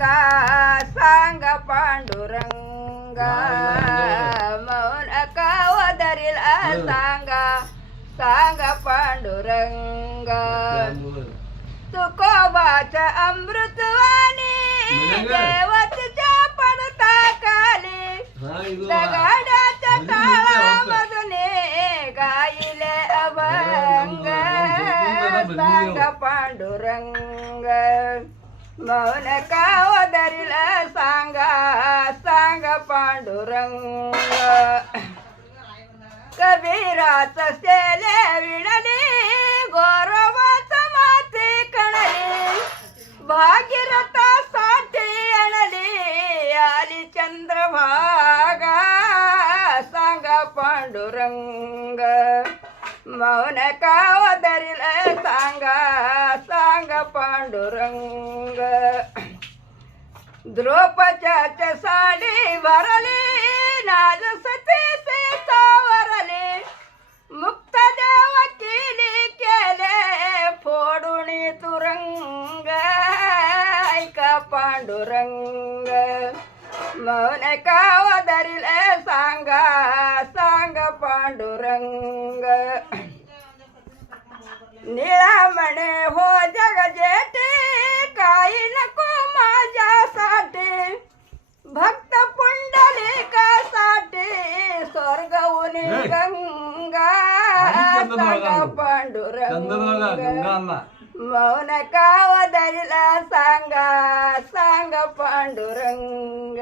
सांगा सांग पांडुरंगा मौन कावदरील सांगा सांग पांडुरंगा तुकोबाच्या अमृतवाणी देवतेच्या पडता खाली दगाड्याच्या टाळामधून गायले अभंग सांग पांडुरंग मौन कावदरील सांगा सांग पांडुरंग कबीराच शेले विणली गौरवाच माते कणली भागीरथासाठी आणली आली चंद्रभागा सांगा पांडुरंग मौन कावदरील सांगा सांग पांडुरंग द्रौपदीच्या साडी भरली नाज सतीचे सावरले मुक्त देव केले फोडून तुरंग ऐका पांडुरंग मौन कावदरील सांगा सांग पांडुरंग निळामणे हो जग जेठी काही नको माझ्यासाठी भक्त पुंडलिकासाठी स्वर्गवून गंगा सांगा पांडुरंग मौन कावदरील सांगा सांग पांडुरंग